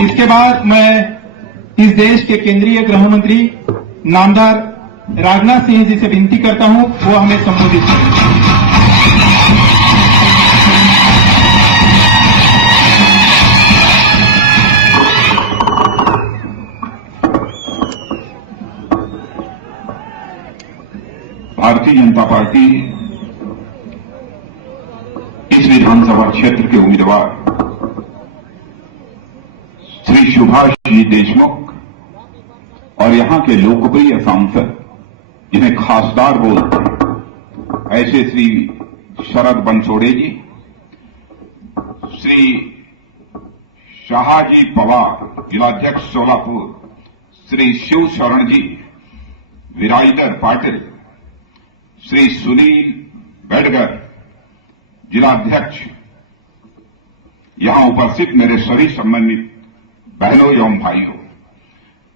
इसके बाद मैं इस देश के केंद्रीय गृह मंत्री नामदार राजनाथ सिंह जी से विनती करता हूं वो हमें संबोधित करें। भारतीय जनता पार्टी इस विधानसभा क्षेत्र के उम्मीदवार श्री सुभाष जी देशमुख और यहां के लोकप्रिय सांसद जिन्हें खासदार बोलते हैं ऐसे श्री शरद बनसोड़े जी, श्री शाहजी पवार जिलाध्यक्ष सोलापुर, श्री शिव शरण जी विराइदर पाटिल, श्री सुनील बेडगर जिलाध्यक्ष, यहां उपस्थित मेरे सभी सम्मानित बहनों एवं भाइयों,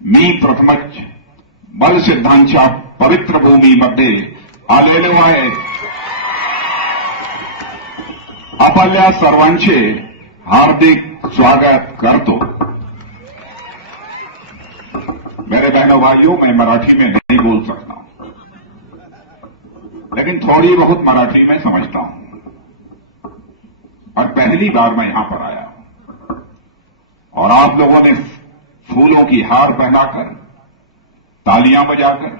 मी प्रथमच बल सिद्धांच्या पवित्र भूमीमध्ये आलेलो आहे आपल्या सर्वांचे हार्दिक स्वागत करतो। मेरे बहनों भाइयों, मैं मराठी में नहीं बोल सकता हूं, लेकिन थोड़ी बहुत मराठी में समझता हूं और पहली बार मैं यहां पर आया हूं और आप लोगों ने फूलों की हार पहनाकर, तालियां बजाकर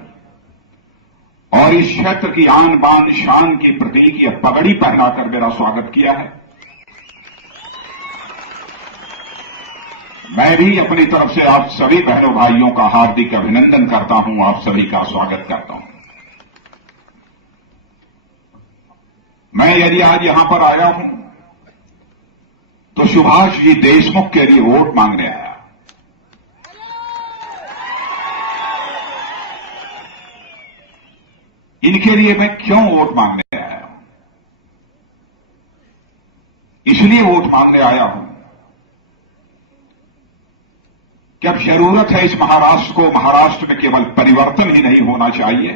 और इस क्षेत्र की आन बान शान की प्रतीक यह पगड़ी पहनाकर मेरा स्वागत किया है। मैं भी अपनी तरफ से आप सभी बहनों भाइयों का हार्दिक अभिनंदन करता हूं, आप सभी का स्वागत करता हूं। मैं यदि आज यहां पर आया हूं तो सुभाष जी देशमुख के लिए वोट मांगने आया। इनके लिए मैं क्यों वोट मांगने आया हूं? इसलिए वोट मांगने आया हूं कि अब जरूरत है इस महाराष्ट्र को, महाराष्ट्र में केवल परिवर्तन ही नहीं होना चाहिए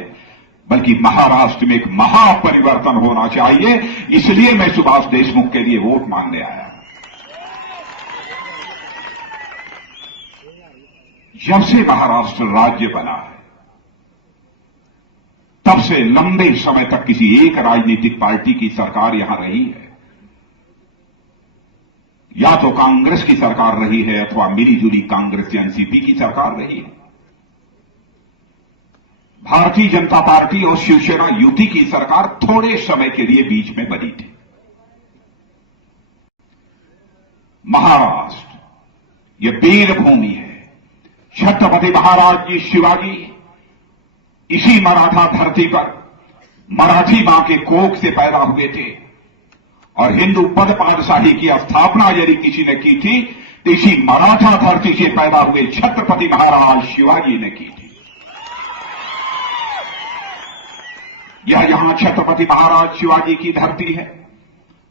बल्कि महाराष्ट्र में एक महापरिवर्तन होना चाहिए। इसलिए मैं सुभाष देशमुख के लिए वोट मांगने आया। जब से महाराष्ट्र राज्य बना है तब से लंबे समय तक किसी एक राजनीतिक पार्टी की सरकार यहां रही है। या तो कांग्रेस की सरकार रही है अथवा मिलीजुली कांग्रेस एनसीपी की सरकार रही है। भारतीय जनता पार्टी और शिवसेना युति की सरकार थोड़े समय के लिए बीच में बनी थी। महाराष्ट्र यह वीर भूमि है। छत्रपति महाराज जी शिवाजी इसी मराठा धरती पर मराठी मां के कोख से पैदा हुए थे और हिंदू पद पादशाही की स्थापना यदि किसी ने की थी तो इसी मराठा धरती से पैदा हुए छत्रपति महाराज शिवाजी ने की थी। यह यहां छत्रपति महाराज शिवाजी की धरती है,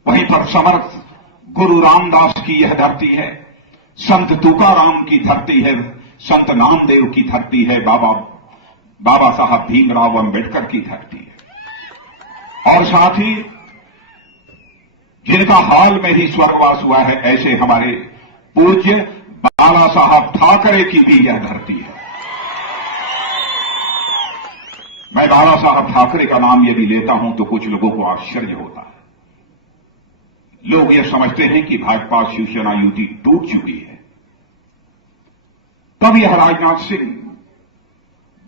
वहीं पर समर्थ गुरु रामदास की यह धरती है, संत तुकाराम की धरती है, संत नामदेव की धरती है, बाबा साहब भीमराव अंबेडकर की धरती है और साथ ही जिनका हाल में ही स्वर्गवास हुआ है ऐसे हमारे पूज्य बाला साहब ठाकरे की भी यह धरती है। मैं बाला साहब ठाकरे का नाम यदि लेता हूं तो कुछ लोगों को आश्चर्य होता है। लोग यह समझते हैं कि भाजपा शिवसेना युति टूट चुकी है। तब यह राजनाथ सिंह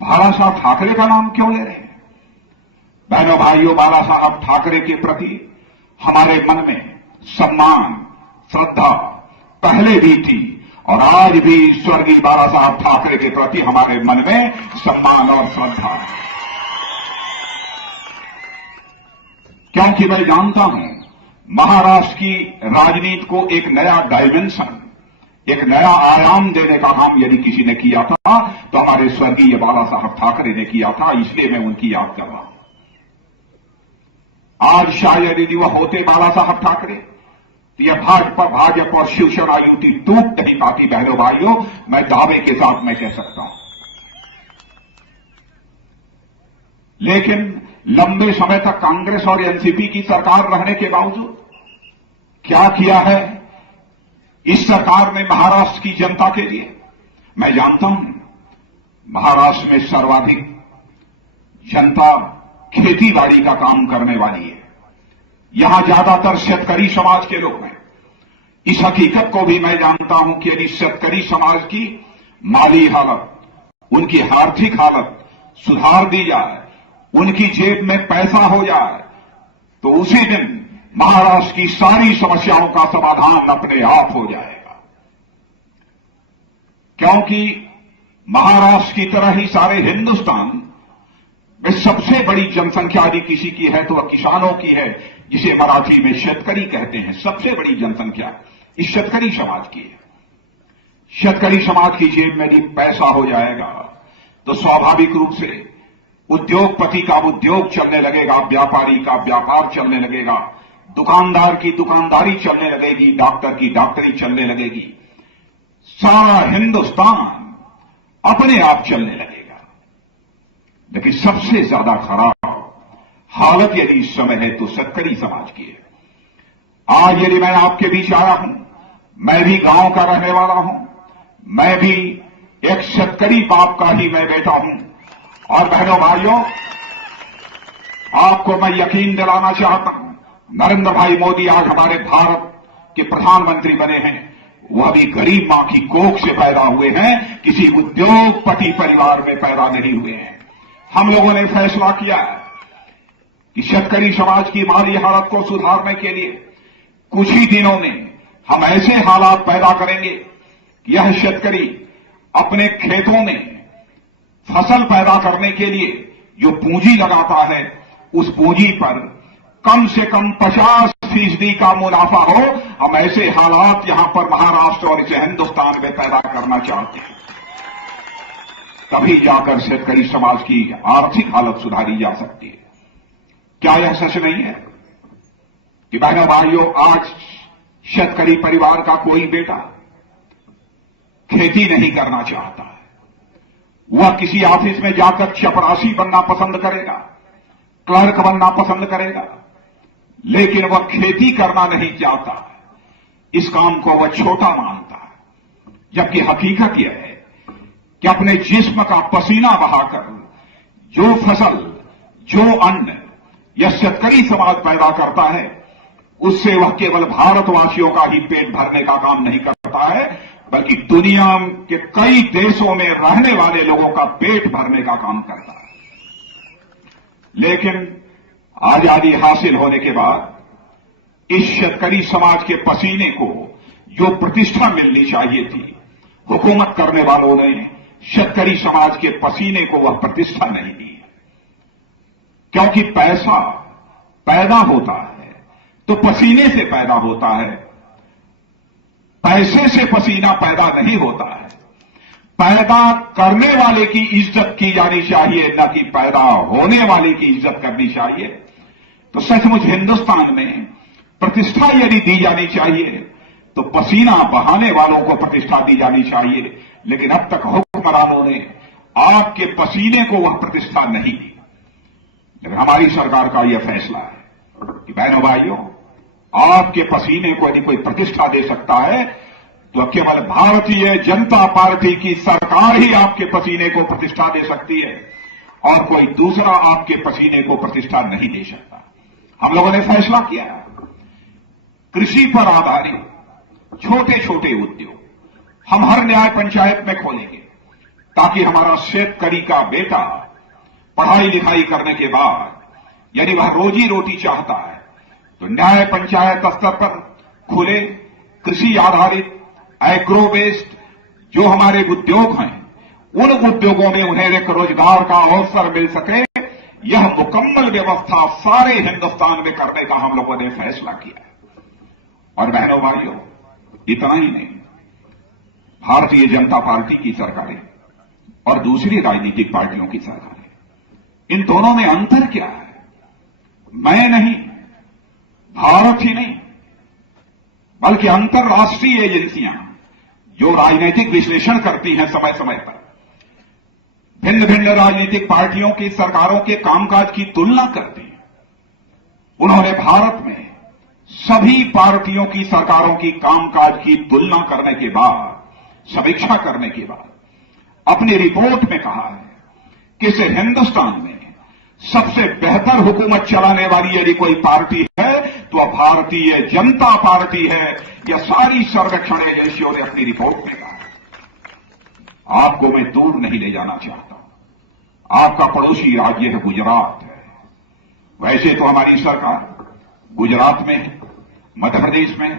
बाला साहब ठाकरे का नाम क्यों ले रहे हैं? बहनों भाइयों, बाला साहब ठाकरे के प्रति हमारे मन में सम्मान, श्रद्धा पहले भी थी और आज भी स्वर्गीय बाला साहब ठाकरे के प्रति हमारे मन में सम्मान और श्रद्धा है। क्योंकि मैं जानता हूं महाराष्ट्र की राजनीति को एक नया डायमेंशन, एक नया आयाम देने का काम यदि किसी ने किया था तो हमारे स्वर्गीय बाला साहब ठाकरे ने किया था। इसलिए मैं उनकी याद कर रहा हूं। आज शायद यदि वह होते बाला साहब ठाकरे तो यह भाजपा और शिवसेना युति टूट नहीं पाती। बहनों भाइयों, मैं दावे के साथ मैं कह सकता हूं। लेकिन लंबे समय तक कांग्रेस और एनसीपी की सरकार रहने के बावजूद क्या किया है इस सरकार ने महाराष्ट्र की जनता के लिए, मैं जानता हूं महाराष्ट्र में सर्वाधिक जनता खेतीबाड़ी का काम करने वाली है। यहां ज्यादातर शेतकरी समाज के लोग हैं। इस हकीकत को भी मैं जानता हूं कि यदि शेतकरी समाज की माली हालत, उनकी आर्थिक हालत सुधार दी जाए, उनकी जेब में पैसा हो जाए, तो उसी दिन महाराष्ट्र की सारी समस्याओं का समाधान अपने आप हो जाएगा। क्योंकि महाराष्ट्र की तरह ही सारे हिंदुस्तान में सबसे बड़ी जनसंख्या यदि किसी की है तो वह किसानों की है, जिसे मराठी में शेतकरी कहते हैं। सबसे बड़ी जनसंख्या इस शेतकरी समाज की है। शेतकरी समाज की जेब में यदि पैसा हो जाएगा तो स्वाभाविक रूप से उद्योगपति का उद्योग चलने लगेगा, व्यापारी का व्यापार चलने लगेगा, दुकानदार की दुकानदारी चलने लगेगी, डॉक्टर की डॉक्टरी चलने लगेगी। सारा हिंदुस्तान अपने आप चलने लगेगा। लेकिन सबसे ज्यादा खराब हालत यदि इस समय है तो शेतकरी समाज की है। आज यदि मैं आपके बीच आया हूं, मैं भी गांव का रहने वाला हूं, मैं भी एक शेतकरी बाप का ही मैं बेटा हूं। और बहनों भाइयों, आपको मैं यकीन दिलाना चाहता हूं, नरेंद्र भाई मोदी आज हमारे भारत के प्रधानमंत्री बने हैं, वह भी गरीब मां की कोख से पैदा हुए हैं, किसी उद्योगपति परिवार में पैदा नहीं हुए हैं। हम लोगों ने फैसला किया है कि शेतकरी समाज की माली हालत को सुधारने के लिए कुछ ही दिनों में हम ऐसे हालात पैदा करेंगे कि यह शेतकरी अपने खेतों में फसल पैदा करने के लिए जो पूंजी लगाता है, उस पूंजी पर कम से कम 50% का मुनाफा हो। हम ऐसे हालात यहां पर महाराष्ट्र और इसे हिंदुस्तान में पैदा करना चाहते हैं। तभी जाकर शेतकरी समाज की आर्थिक हालत सुधारी जा सकती है। क्या यह सच नहीं है कि बहनों भाइयों, आज शेतकरी परिवार का कोई बेटा खेती नहीं करना चाहता है। वह किसी ऑफिस में जाकर चपरासी बनना पसंद करेगा, क्लर्क बनना पसंद करेगा, लेकिन वह खेती करना नहीं चाहता। इस काम को वह छोटा मानता है। जबकि हकीकत यह है कि अपने जिस्म का पसीना बहाकर जो फसल, जो अन्न यह शेतकरी समाज पैदा करता है, उससे वह केवल भारतवासियों का ही पेट भरने का काम नहीं करता है, बल्कि दुनिया के कई देशों में रहने वाले लोगों का पेट भरने का काम करता है। लेकिन आजादी हासिल होने के बाद इस शेतकरी समाज के पसीने को जो प्रतिष्ठा मिलनी चाहिए थी, हुकूमत करने वालों ने शेतकरी समाज के पसीने को वह प्रतिष्ठा नहीं दी। क्योंकि पैसा पैदा होता है तो पसीने से पैदा होता है, पैसे से पसीना पैदा नहीं होता है। पैदा करने वाले की इज्जत की जानी चाहिए, न कि पैदा होने वाले की इज्जत करनी चाहिए। तो सचमुच हिंदुस्तान में प्रतिष्ठा यदि दी जानी चाहिए तो पसीना बहाने वालों को प्रतिष्ठा दी जानी चाहिए। लेकिन अब तक हुक्मरानों ने आपके पसीने को वह प्रतिष्ठा नहीं दी। लेकिन हमारी सरकार का यह फैसला है कि बहनों भाइयों, आपके पसीने को यदि कोई प्रतिष्ठा दे सकता है तो केवल भारतीय जनता पार्टी की सरकार ही आपके पसीने को प्रतिष्ठा दे सकती है, और कोई दूसरा आपके पसीने को प्रतिष्ठा नहीं दे सकता। हम लोगों ने फैसला किया, कृषि पर आधारित छोटे छोटे उद्योग हम हर न्याय पंचायत में खोलेंगे, ताकि हमारा शेतकरी का बेटा पढ़ाई लिखाई करने के बाद यदि वह रोजी रोटी चाहता है तो न्याय पंचायत स्तर पर खुले कृषि आधारित एग्रो बेस्ड जो हमारे उद्योग हैं, उन उद्योगों में उन्हें एक रोजगार का अवसर मिल सके, यह मुकम्मल व्यवस्था सारे हिंदुस्तान में करने का हम लोगों ने फैसला किया है। और बहनों भाइयों, इतना ही नहीं, भारतीय जनता पार्टी की सरकारें और दूसरी राजनीतिक पार्टियों की सरकारें, इन दोनों में अंतर क्या है? मैं नहीं, भारत ही नहीं, बल्कि अंतर्राष्ट्रीय एजेंसियां जो राजनीतिक विश्लेषण करती हैं समय समय पर, भिन्न भिन्न राजनीतिक पार्टियों की सरकारों के कामकाज की तुलना करती हैं। उन्होंने भारत में सभी पार्टियों की सरकारों की कामकाज की तुलना करने के बाद, समीक्षा करने के बाद अपनी रिपोर्ट में कहा है कि इस हिंदुस्तान में सबसे बेहतर हुकूमत चलाने वाली यदि कोई पार्टी है तो वह भारतीय जनता पार्टी है। यह सारी सर्वेक्षण एजेंसियों ने अपनी रिपोर्ट में कहा है। आपको मैं दूर नहीं ले जाना चाहता। आपका पड़ोसी राज्य है गुजरात है। वैसे तो हमारी सरकार गुजरात में है, मध्य प्रदेश में है,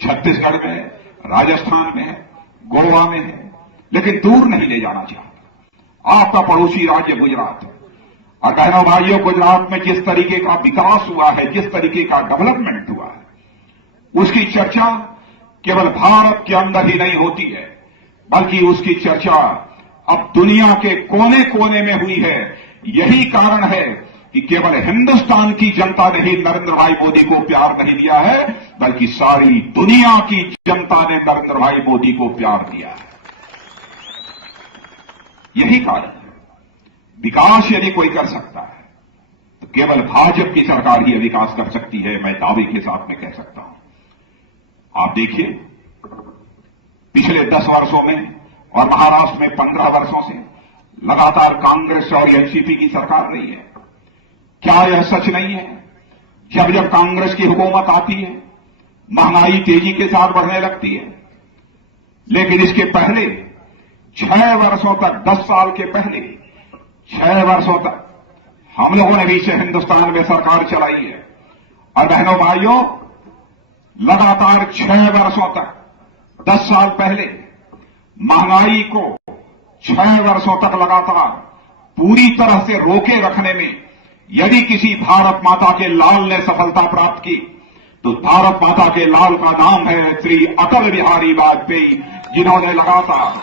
छत्तीसगढ़ में है, राजस्थान में है, गोवा में है, लेकिन दूर नहीं ले जाना चाहता। आपका पड़ोसी राज्य गुजरात है। और बहनों भाइयों, गुजरात में जिस तरीके का विकास हुआ है, जिस तरीके का डेवलपमेंट हुआ है, उसकी चर्चा केवल भारत के अंदर ही नहीं होती है, बल्कि उसकी चर्चा अब दुनिया के कोने कोने में हुई है। यही कारण है कि केवल हिंदुस्तान की जनता ने ही नरेंद्र भाई मोदी को प्यार नहीं दिया है, बल्कि सारी दुनिया की जनता ने नरेंद्र भाई मोदी को प्यार दिया है। यही कारण है। विकास यदि कोई कर सकता है तो केवल भाजपा की सरकार ही विकास कर सकती है, मैं दावे के साथ में कह सकता हूं। आप देखिए, पिछले 10 वर्षों में और महाराष्ट्र में 15 वर्षों से लगातार कांग्रेस और एनसीपी की सरकार रही है। क्या यह सच नहीं है? जब जब कांग्रेस की हुकूमत आती है, महंगाई तेजी के साथ बढ़ने लगती है। लेकिन इसके पहले 6 वर्षों तक, 10 साल के पहले 6 वर्षों तक हम लोगों ने भी से हिंदुस्तान में सरकार चलाई है। और बहनों भाइयों, लगातार 6 वर्षों तक, 10 साल पहले महंगाई को 6 वर्षों तक लगातार पूरी तरह से रोके रखने में यदि किसी भारत माता के लाल ने सफलता प्राप्त की तो भारत माता के लाल का नाम है श्री अटल बिहारी वाजपेयी, जिन्होंने लगातार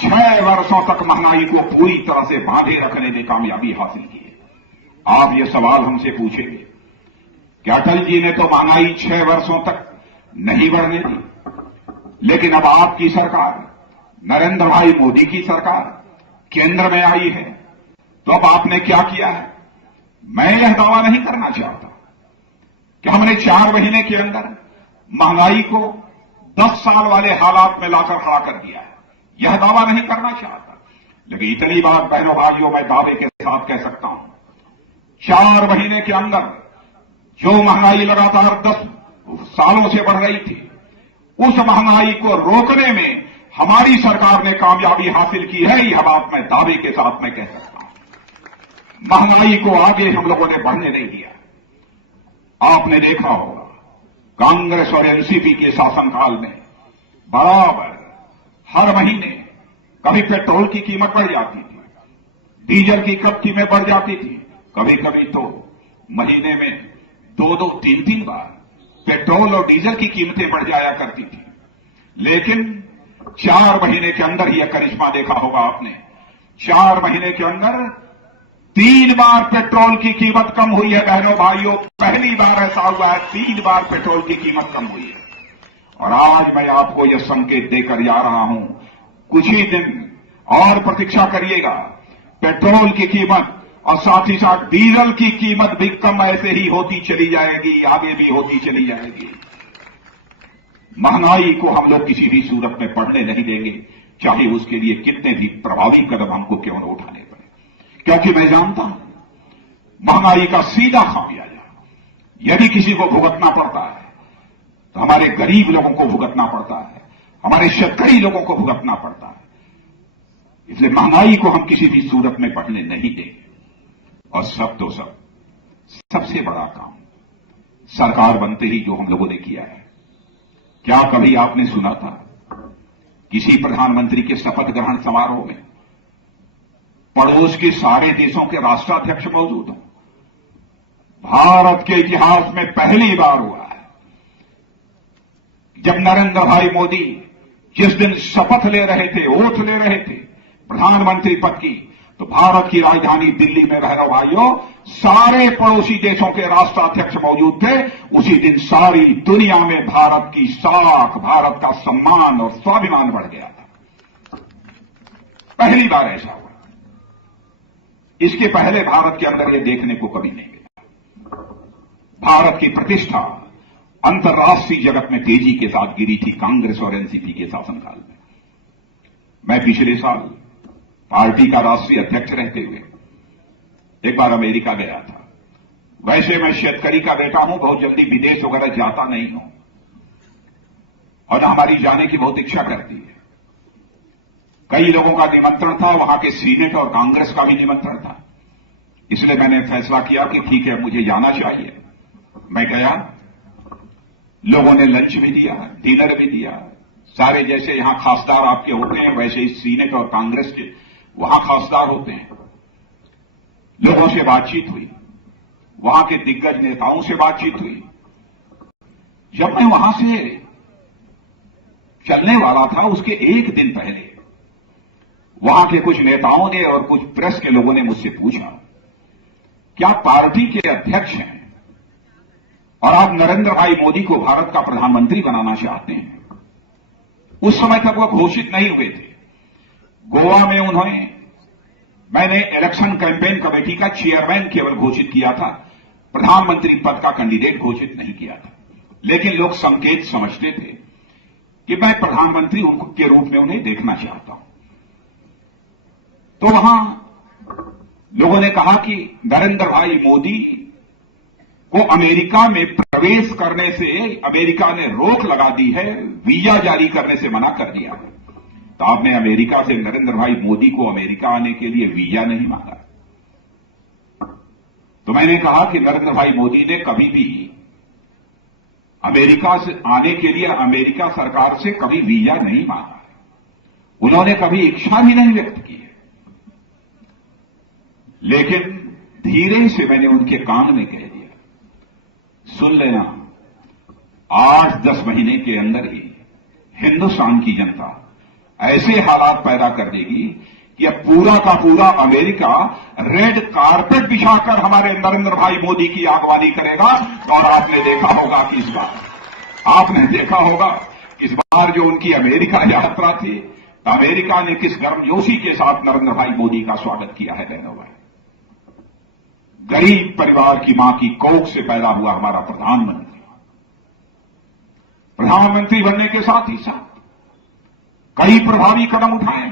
6 वर्षों तक महंगाई को पूरी तरह से बांधे रखने में कामयाबी हासिल की है। आप ये सवाल हमसे पूछेंगे कि अटल जी ने तो महंगाई 6 वर्षों तक नहीं बढ़ने दी, लेकिन अब आपकी सरकार, नरेंद्र भाई मोदी की सरकार केंद्र में आई है, तो अब आपने क्या किया है? मैं यह दावा नहीं करना चाहता कि हमने 4 महीने के अंदर महंगाई को 10 साल वाले हालात में लाकर खड़ा कर दिया है। यह दावा नहीं करना चाहता, लेकिन इतनी बात बहनों भाइयों मैं दावे के साथ कह सकता हूं, 4 महीने के अंदर जो महंगाई लगातार 10 सालों से बढ़ रही थी, उस महंगाई को रोकने में हमारी सरकार ने कामयाबी हासिल की है। यह बात मैं दावे के साथ में कह सकता हूं। महंगाई को आगे हम लोगों ने बढ़ने नहीं दिया। आपने देखा होगा, कांग्रेस और एनसीपी के शासनकाल में बराबर हर महीने कभी पेट्रोल की कीमत बढ़ जाती थी, डीजल की कीमत बढ़ जाती थी, कभी कभी तो महीने में 2-2, 3-3 बार पेट्रोल और डीजल की कीमतें बढ़ जाया करती थी। लेकिन 4 महीने के अंदर ही यह करिश्मा देखा होगा आपने। 4 महीने के अंदर 3 बार पेट्रोल की कीमत कम हुई है। बहनों भाइयों, पहली बार ऐसा हुआ है, 3 बार पेट्रोल की कीमत कम हुई है। और आज मैं आपको यह संकेत देकर जा रहा हूं, कुछ ही दिन और प्रतीक्षा करिएगा, पेट्रोल की कीमत और साथ ही साथ डीजल की कीमत भी कम ऐसे ही होती चली जाएगी, आगे भी होती चली जाएगी। महंगाई को हम लोग किसी भी सूरत में बढ़ने नहीं देंगे, चाहे उसके लिए कितने भी प्रभावी कदम हमको क्यों न उठाने पड़े, क्योंकि मैं जानता हूं महंगाई का सीधा खामियाजा यदि किसी को भुगतना पड़ता है तो हमारे गरीब लोगों को भुगतना पड़ता है, हमारे शेतकरी लोगों को भुगतना पड़ता है। इसलिए महंगाई को हम किसी भी सूरत में बढ़ने नहीं देंगे। और सब तो सब, सबसे बड़ा काम सरकार बनते ही जो हम लोगों ने किया है, क्या कभी आपने सुना था किसी प्रधानमंत्री के शपथ ग्रहण समारोह में पड़ोस के सारे देशों के राष्ट्राध्यक्ष मौजूद हों? भारत के इतिहास में पहली बार हुआ है जब नरेंद्र भाई मोदी जिस दिन शपथ ले रहे थे, ओथ ले रहे थे प्रधानमंत्री पद की, तो भारत की राजधानी दिल्ली में बहनों भाइयों सारे पड़ोसी देशों के राष्ट्राध्यक्ष मौजूद थे। उसी दिन सारी दुनिया में भारत की साख, भारत का सम्मान और स्वाभिमान बढ़ गया था। पहली बार ऐसा हुआ। इसके पहले भारत के अंदर ये देखने को कभी नहीं मिला। भारत की प्रतिष्ठा अंतर्राष्ट्रीय जगत में तेजी के साथ गिरी थी कांग्रेस और एनसीपी के शासनकाल में। मैं पिछले साल पार्टी का राष्ट्रीय अध्यक्ष रहते हुए एक बार अमेरिका गया था। वैसे मैं शेतकरी का बेटा हूं, बहुत जल्दी विदेश वगैरह जाता नहीं हूं और हमारी जाने की बहुत इच्छा करती है। कई लोगों का निमंत्रण था, वहां के सीनेट और कांग्रेस का भी निमंत्रण था, इसलिए मैंने फैसला किया कि ठीक है मुझे जाना चाहिए। मैं गया, लोगों ने लंच भी दिया, डिनर भी दिया। सारे जैसे यहां खासदार आपके होते हैं वैसे ही सीनेट और कांग्रेस के वहां खासदार होते हैं। लोगों से बातचीत हुई, वहां के दिग्गज नेताओं से बातचीत हुई। जब मैं वहां से चलने वाला था उसके एक दिन पहले वहां के कुछ नेताओं ने और कुछ प्रेस के लोगों ने मुझसे पूछा, क्या पार्टी के अध्यक्ष हैं और आप नरेंद्र भाई मोदी को भारत का प्रधानमंत्री बनाना चाहते हैं? उस समय तक वह घोषित नहीं हुए थे। गोवा में मैंने इलेक्शन कैंपेन कमेटी का चेयरमैन केवल घोषित किया था, प्रधानमंत्री पद का कैंडिडेट घोषित नहीं किया था। लेकिन लोग संकेत समझते थे कि मैं प्रधानमंत्री के रूप में उन्हें देखना चाहता हूं। तो वहां लोगों ने कहा कि नरेंद्र भाई मोदी को अमेरिका में प्रवेश करने से अमेरिका ने रोक लगा दी है, वीजा जारी करने से मना कर दिया है। तो आपने अमेरिका से नरेंद्र भाई मोदी को अमेरिका आने के लिए वीजा नहीं मांगा। तो मैंने कहा कि नरेंद्र भाई मोदी ने कभी भी अमेरिका से आने के लिए अमेरिका सरकार से कभी वीजा नहीं मांगा है, उन्होंने कभी इच्छा भी नहीं व्यक्त की है। लेकिन धीरे से मैंने उनके कान में कह दिया, सुन लेना, 8-10 महीने के अंदर ही हिंदुस्तान की जनता ऐसे हालात पैदा कर देगी कि अब पूरा का पूरा अमेरिका रेड कारपेट बिछाकर हमारे नरेंद्र भाई मोदी की आगवानी करेगा। और आपने देखा होगा कि इस बार जो उनकी अमेरिका यात्रा थी, तो अमेरिका ने किस गर्मजोशी के साथ नरेंद्र भाई मोदी का स्वागत किया है। बहनों भाई, गरीब परिवार की मां की कोख से पैदा हुआ हमारा प्रधानमंत्री बनने के साथ ही साथ कई प्रभावी कदम उठाए।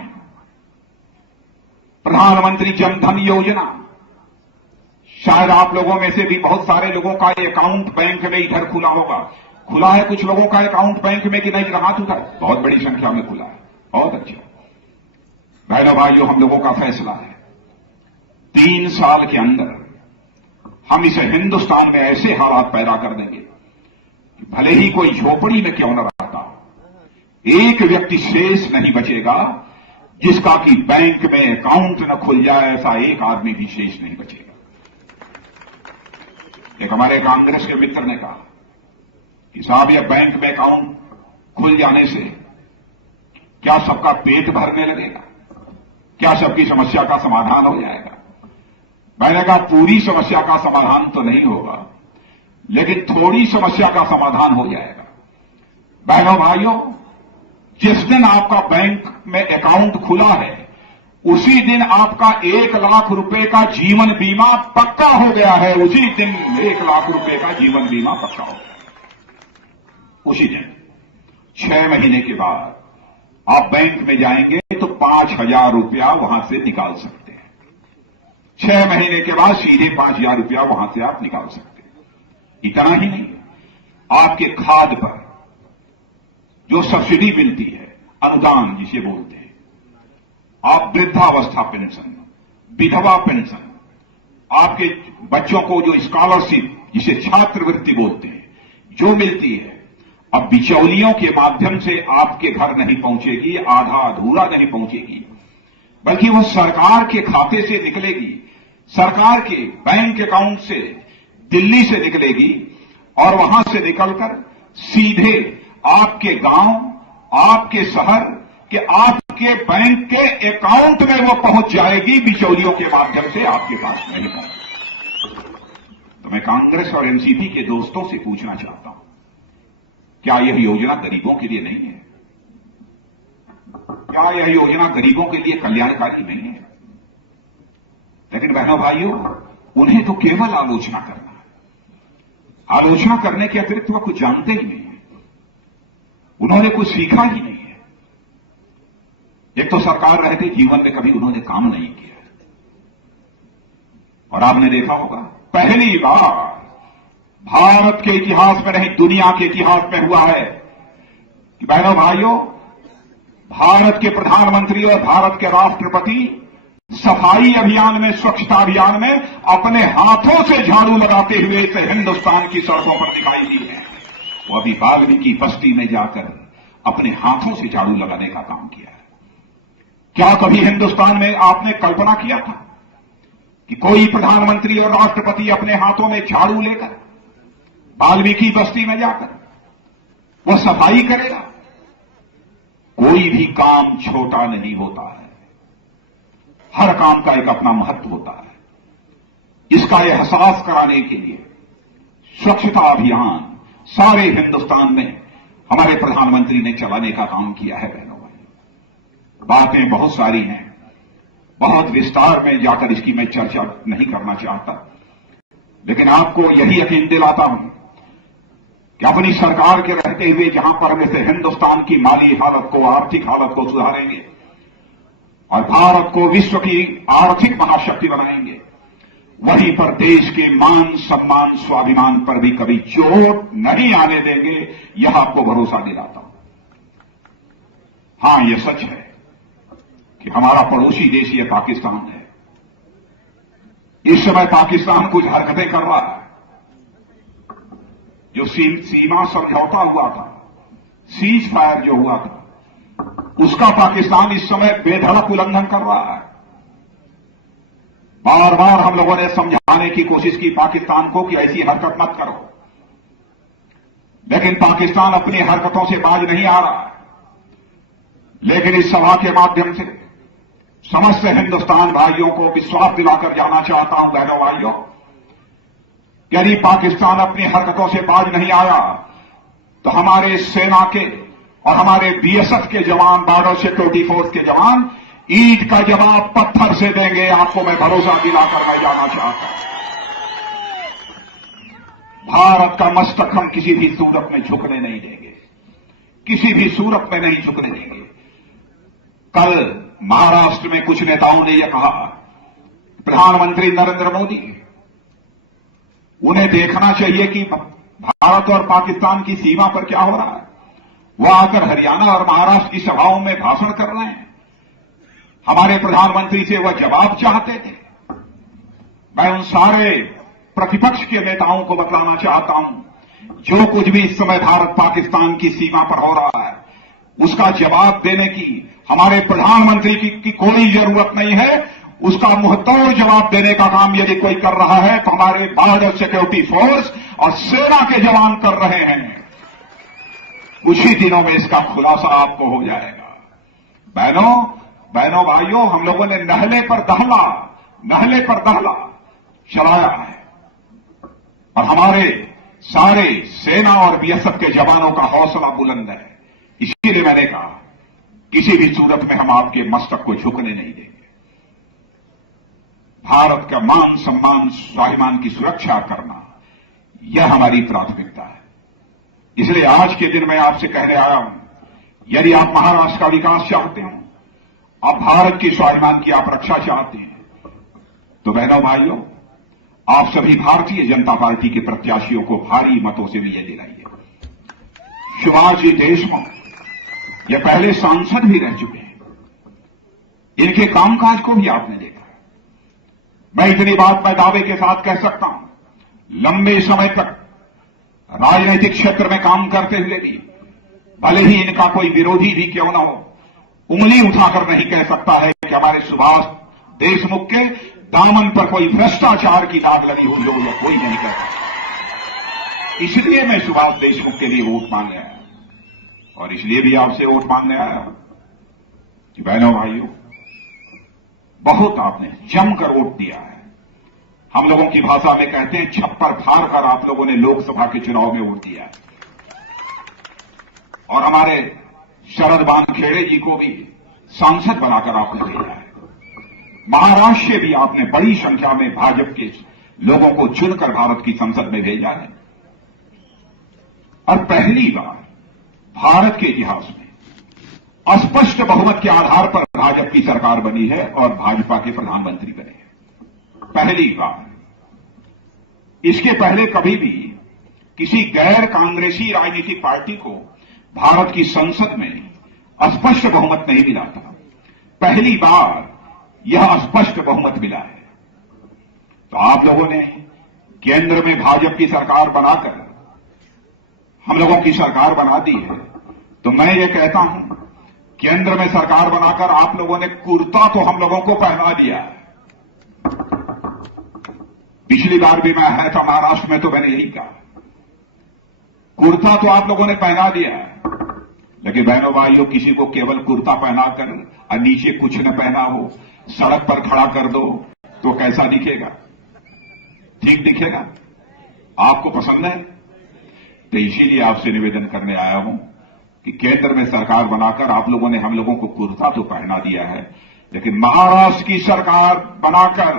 प्रधानमंत्री जनधन योजना, शायद आप लोगों में से भी बहुत सारे लोगों का अकाउंट बैंक में इधर खुला होगा। खुला है कुछ लोगों का अकाउंट बैंक में कि नहीं? हाथ उठा, बहुत बड़ी संख्या में खुला है, बहुत अच्छा। बहनों भाइयों, हम लोगों का फैसला है 3 साल के अंदर हम इसे हिंदुस्तान में ऐसे हालात पैदा कर देंगे कि भले ही कोई झोपड़ी में क्यों न रहता, एक व्यक्ति शेष नहीं बचेगा जिसका कि बैंक में अकाउंट न खुल जाए, ऐसा एक आदमी भी शेष नहीं बचेगा। एक हमारे कांग्रेस के मित्र ने कहा कि साहब, यह बैंक में अकाउंट खुल जाने से क्या सबका पेट भरने लगेगा? क्या सबकी समस्या का समाधान हो जाएगा? मैंने कहा, पूरी समस्या का समाधान तो नहीं होगा, लेकिन थोड़ी समस्या का समाधान हो जाएगा। बहनों भाइयों, जिस दिन आपका बैंक में अकाउंट खुला है उसी दिन आपका 1 लाख रुपए का जीवन बीमा पक्का हो गया है। उसी दिन 1 लाख रुपए का जीवन बीमा पक्का हो गया। उसी दिन 6 महीने के बाद आप बैंक में जाएंगे तो 5,000 रुपया वहां से निकाल सकते हैं। 6 महीने के बाद सीधे 5,000 रुपया वहां से आप निकाल सकते हैं। इतना ही नहीं, आपके खाद पर जो सब्सिडी मिलती है, अनुदान जिसे बोलते हैं, आप वृद्धावस्था पेंशन, विधवा पेंशन, आपके बच्चों को जो स्कॉलरशिप जिसे छात्रवृत्ति बोलते हैं, जो मिलती है, अब बिचौलियों के माध्यम से आपके घर नहीं पहुंचेगी, आधा अधूरा नहीं पहुंचेगी, बल्कि वह सरकार के खाते से निकलेगी, सरकार के बैंक अकाउंट से, दिल्ली से निकलेगी और वहां से निकलकर सीधे आपके गांव, आपके शहर के, आपके बैंक के अकाउंट में वो पहुंच जाएगी, बिचौलियों के माध्यम से आपके पास नहीं पहुंचेगी। तो मैं कांग्रेस और एनसीपी के दोस्तों से पूछना चाहता हूं, क्या यह योजना गरीबों के लिए नहीं है? क्या यह योजना गरीबों के लिए कल्याणकारी नहीं है? लेकिन बहनों भाइयों, उन्हें तो केवल आलोचना करना है। आलोचना करने के अतिरिक्त वह कुछ जानते ही नहीं है, उन्होंने कुछ सीखा ही नहीं है। एक तो सरकार रहते जीवन में कभी उन्होंने काम नहीं किया, और आपने देखा होगा पहली बार भारत के इतिहास में नहीं दुनिया के इतिहास में हुआ है कि बहनों भाइयों, भारत के प्रधानमंत्री और भारत के राष्ट्रपति सफाई अभियान में, स्वच्छता अभियान में अपने हाथों से झाड़ू लगाते हुए इसे हिंदुस्तान की सड़कों पर दिखाई दी है। वो अभी वाल्मीकि बस्ती में जाकर अपने हाथों से झाड़ू लगाने का काम किया है। क्या कभी हिंदुस्तान में आपने कल्पना किया था कि कोई प्रधानमंत्री और राष्ट्रपति अपने हाथों में झाड़ू लेकर वाल्मीकि बस्ती में जाकर वह सफाई करेगा? कोई भी काम छोटा नहीं होता है, हर काम का एक अपना महत्व होता है। इसका एहसास कराने के लिए स्वच्छता अभियान सारे हिंदुस्तान में हमारे प्रधानमंत्री ने चलाने का काम किया है। बहनों भाई, बातें बहुत सारी हैं, बहुत विस्तार में जाकर इसकी मैं चर्चा नहीं करना चाहता, लेकिन आपको यही यकीन दिलाता हूं कि अपनी सरकार के रहते हुए जहां पर हम इसे हिंदुस्तान की माली हालत को, आर्थिक हालत को सुधारेंगे और भारत को विश्व की आर्थिक महाशक्ति बनाएंगे, वहीं पर देश के मान, सम्मान, स्वाभिमान पर भी कभी चोट नहीं आने देंगे, यह आपको भरोसा दिलाता हूं। हां, यह सच है कि हमारा पड़ोसी देश यह पाकिस्तान है। इस समय पाकिस्तान कुछ हरकतें कर रहा है। जो सीमा समझौता हुआ था, सीज फायर जो हुआ था, उसका पाकिस्तान इस समय बेधड़क उल्लंघन कर रहा है। बार बार हम लोगों ने समझाने की कोशिश की पाकिस्तान को कि ऐसी हरकत मत करो, लेकिन पाकिस्तान अपनी हरकतों से बाज नहीं आ रहा है। लेकिन इस सभा के माध्यम से समस्त हिंदुस्तान भाइयों को विश्वास दिलाकर जाना चाहता हूं, बहनों भाइयों, यदि पाकिस्तान अपनी हरकतों से बाज नहीं आया तो हमारे सेना के और हमारे बीएसएफ के जवान, बॉर्डर सिक्योरिटी फोर्स के जवान ईंट का जवाब पत्थर से देंगे। आपको मैं भरोसा दिलाकर मैं जाना चाहता हूं। भारत का मस्तक हम किसी भी सूरत में झुकने नहीं देंगे, किसी भी सूरत में नहीं झुकने देंगे। कल महाराष्ट्र में कुछ नेताओं ने यह कहा, प्रधानमंत्री नरेंद्र मोदी, उन्हें देखना चाहिए कि भारत और पाकिस्तान की सीमा पर क्या हो रहा है। वह आकर हरियाणा और महाराष्ट्र की सभाओं में भाषण कर रहे हैं। हमारे प्रधानमंत्री से वह जवाब चाहते थे। मैं उन सारे प्रतिपक्ष के नेताओं को बतलाना चाहता हूं, जो कुछ भी इस समय भारत पाकिस्तान की सीमा पर हो रहा है, उसका जवाब देने की हमारे प्रधानमंत्री की कोई जरूरत नहीं है। उसका मुंहतोड़ जवाब देने का काम यदि कोई कर रहा है तो हमारे बॉर्डर सिक्योरिटी फोर्स और सेना के जवान कर रहे हैं। कुछ ही दिनों में इसका खुलासा आपको हो जाएगा। बहनों भाइयों, हम लोगों ने नहले पर दहला चलाया है, और हमारे सारे सेना और बीएसएफ के जवानों का हौसला बुलंद है। इसीलिए मैंने कहा, किसी भी सूरत में हम आपके मस्तक को झुकने नहीं देंगे। भारत का मान, सम्मान, स्वाभिमान की सुरक्षा करना, यह हमारी प्राथमिकता है। इसलिए आज के दिन मैं आपसे कहने आया हूं, यदि आप महाराष्ट्र का विकास चाहते हो, आप भारत की स्वाभिमान की आप रक्षा चाहते हैं, तो बहनों भाइयों, आप सभी भारतीय जनता पार्टी के प्रत्याशियों को भारी मतों से विजय दिलाइए। सुभाष जी देशमुख ये पहले सांसद भी रह चुके हैं, इनके कामकाज को भी आपने देखा। मैं इतनी बात मैं दावे के साथ कह सकता हूं, लंबे समय तक राजनीतिक क्षेत्र में काम करते हुए भी, भले ही इनका कोई विरोधी भी क्यों न हो, उंगली उठाकर नहीं कह सकता है कि हमारे सुभाष देशमुख के दामन पर कोई भ्रष्टाचार की दाग लगी हुई हो, यह कोई नहीं कहता। इसलिए मैं सुभाष देशमुख के लिए वोट मांगने आया, और इसलिए भी आपसे वोट मांगने आया कि बहनों भाइयों, बहुत आपने जमकर वोट दिया है। हम लोगों की भाषा में कहते हैं, छप्पर फाड़ कर आप लोगों ने लोकसभा के चुनाव में वोट दिया है, और हमारे शरद वानखेड़े जी को भी सांसद बनाकर आपने भेजा है। महाराष्ट्र से भी आपने बड़ी संख्या में भाजपा के लोगों को चुनकर भारत की संसद में भेजा है। और पहली बार भारत के इतिहास में स्पष्ट बहुमत के आधार पर भाजपा की सरकार बनी है और भाजपा के प्रधानमंत्री बने हैं। पहली बार। इसके पहले कभी भी किसी गैर कांग्रेसी राजनीतिक पार्टी को भारत की संसद में स्पष्ट बहुमत नहीं मिला था। पहली बार यह स्पष्ट बहुमत मिला है। तो आप लोगों ने केंद्र में भाजपा की सरकार बनाकर हम लोगों की सरकार बना दी है। तो मैं ये कहता हूं, केंद्र में सरकार बनाकर आप लोगों ने कुर्ता तो हम लोगों को पहना दिया है। पिछली बार भी मैं आया था महाराष्ट्र में, तो मैंने यही कहा, कुर्ता तो आप लोगों ने पहना दिया है, लेकिन बहनों भाइयों, किसी को केवल कुर्ता पहनाकर और नीचे कुछ न पहना हो सड़क पर खड़ा कर दो तो कैसा दिखेगा? ठीक दिखेगा? आपको पसंद है? तो इसीलिए आपसे निवेदन करने आया हूं कि केंद्र में सरकार बनाकर आप लोगों ने हम लोगों को कुर्ता तो पहना दिया है, लेकिन महाराष्ट्र की सरकार बनाकर,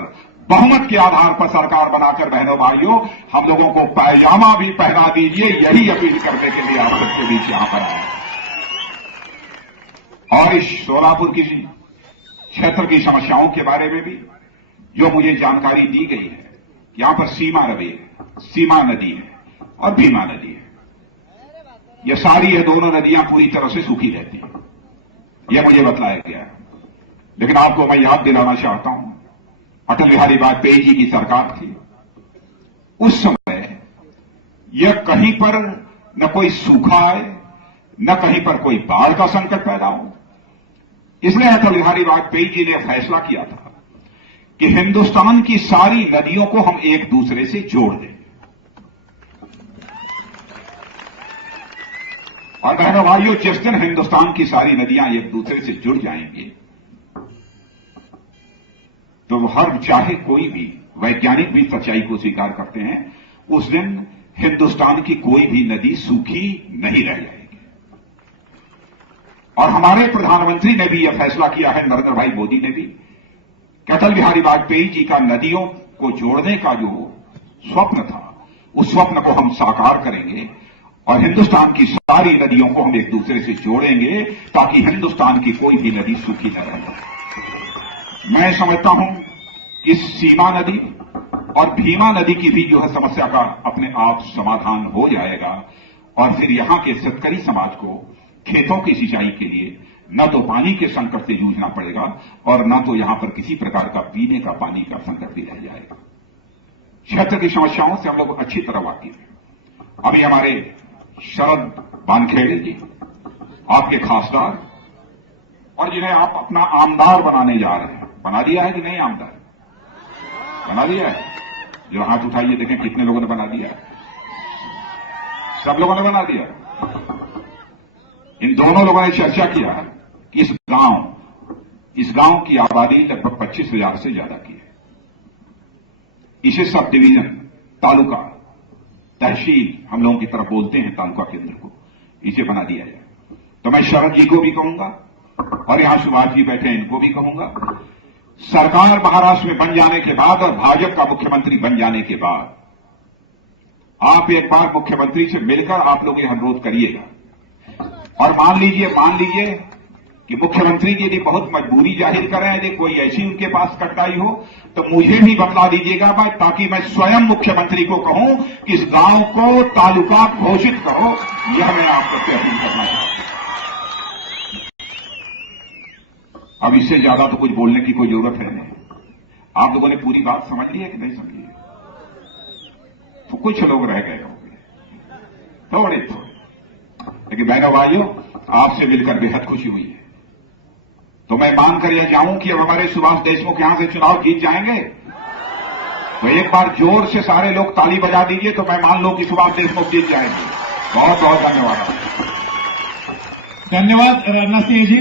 बहुमत के आधार पर सरकार बनाकर बहनों भाइयों, हम लोगों को पैजामा भी पहना दीजिए। यही अपील करने के लिए आप सबके बीच यहां पर आए। और इस सोलापुर की क्षेत्र की समस्याओं के बारे में भी जो मुझे जानकारी दी गई है, यहां पर सीमा नदी है और भीमा नदी है। ये सारी ये दोनों नदियां पूरी तरह से सूखी रहती हैं, यह मुझे बतलाया गया है। लेकिन आपको मैं याद दिलाना चाहता हूं, अटल बिहारी वाजपेयी जी की सरकार थी, उस समय यह कहीं पर न कोई सूखा है, न कहीं पर कोई बाढ़ का संकट पैदा हो। इसलिए अटल बिहारी वाजपेयी जी ने फैसला किया था कि हिंदुस्तान की सारी नदियों को हम एक दूसरे से जोड़ दें। और बहनों भाइयों, जिस दिन हिंदुस्तान की सारी नदियां एक दूसरे से जुड़ जाएंगी, तो हर चाहे कोई भी वैज्ञानिक भी सच्चाई को स्वीकार करते हैं, उस दिन हिंदुस्तान की कोई भी नदी सूखी नहीं रह जाएगी। और हमारे प्रधानमंत्री ने भी यह फैसला किया है, नरेंद्र भाई मोदी ने भी, कि अटल बिहारी वाजपेयी जी का नदियों को जोड़ने का जो स्वप्न था, उस स्वप्न को हम साकार करेंगे और हिंदुस्तान की सारी नदियों को हम एक दूसरे से जोड़ेंगे, ताकि हिंदुस्तान की कोई भी नदी सूखी न रहे। मैं समझता हूं कि सीमा नदी और भीमा नदी की भी जो है समस्या का अपने आप समाधान हो जाएगा और फिर यहां के शेतकरी समाज को खेतों की सिंचाई के लिए न तो पानी के संकट से जूझना पड़ेगा और न तो यहां पर किसी प्रकार का पीने का पानी का संकट भी रह जाएगा। क्षेत्र की समस्याओं से हम लोग अच्छी तरह वाकिफ हैं। अभी हमारे शरद वानखेड़े जी, आपके खासदार, और जिन्हें आप अपना आमदार बनाने जा रहे हैं, बना दिया है कि नहीं? आमदार बना दिया है? जो हाथ उठाइए, देखें कितने लोगों ने बना दिया है। सब लोगों ने बना दिया। इन दोनों लोगों ने चर्चा किया कि इस गांव की आबादी लगभग 25,000 से ज्यादा की है। इसे सब डिवीजन, तालुका, तहसील हम लोगों की तरफ बोलते हैं, तालुका केंद्र को, इसे बना दिया जाए। तो मैं शरद जी को भी कहूंगा और यहां सुभाष जी बैठे हैं, इनको भी कहूंगा, सरकार महाराष्ट्र में बन जाने के बाद और भाजपा का मुख्यमंत्री बन जाने के बाद आप एक बार मुख्यमंत्री से मिलकर आप लोग यह अनुरोध करिएगा। और मान लीजिए कि मुख्यमंत्री जी यदि बहुत मजबूरी जाहिर करें, यदि कोई ऐसी उनके पास कठिनाई हो, तो मुझे भी बतला दीजिएगा भाई, ताकि मैं स्वयं मुख्यमंत्री को कहूं कि इस गांव को तालुका घोषित करो। यह मैं आप सबसे अपील करना चाहता हूं। अब इससे ज्यादा तो कुछ बोलने की कोई जरूरत है नहीं। आप लोगों ने पूरी बात समझ ली है कि नहीं समझी है? तो कुछ लोग रह गए होंगे, थोड़े, लेकिन बहनों भाइयों, आपसे मिलकर बेहद खुशी हुई है। तो मैं मानकर यह चाहूं कि अब हमारे सुभाष देशमुख यहां से चुनाव जीत जाएंगे, तो एक बार जोर से सारे लोग ताली बजा दीजिए, तो मैं मान लूं कि सुभाष देशमुख जीत जाएंगे। बहुत बहुत धन्यवाद। धन्यवाद राजनाथ सिंह जी।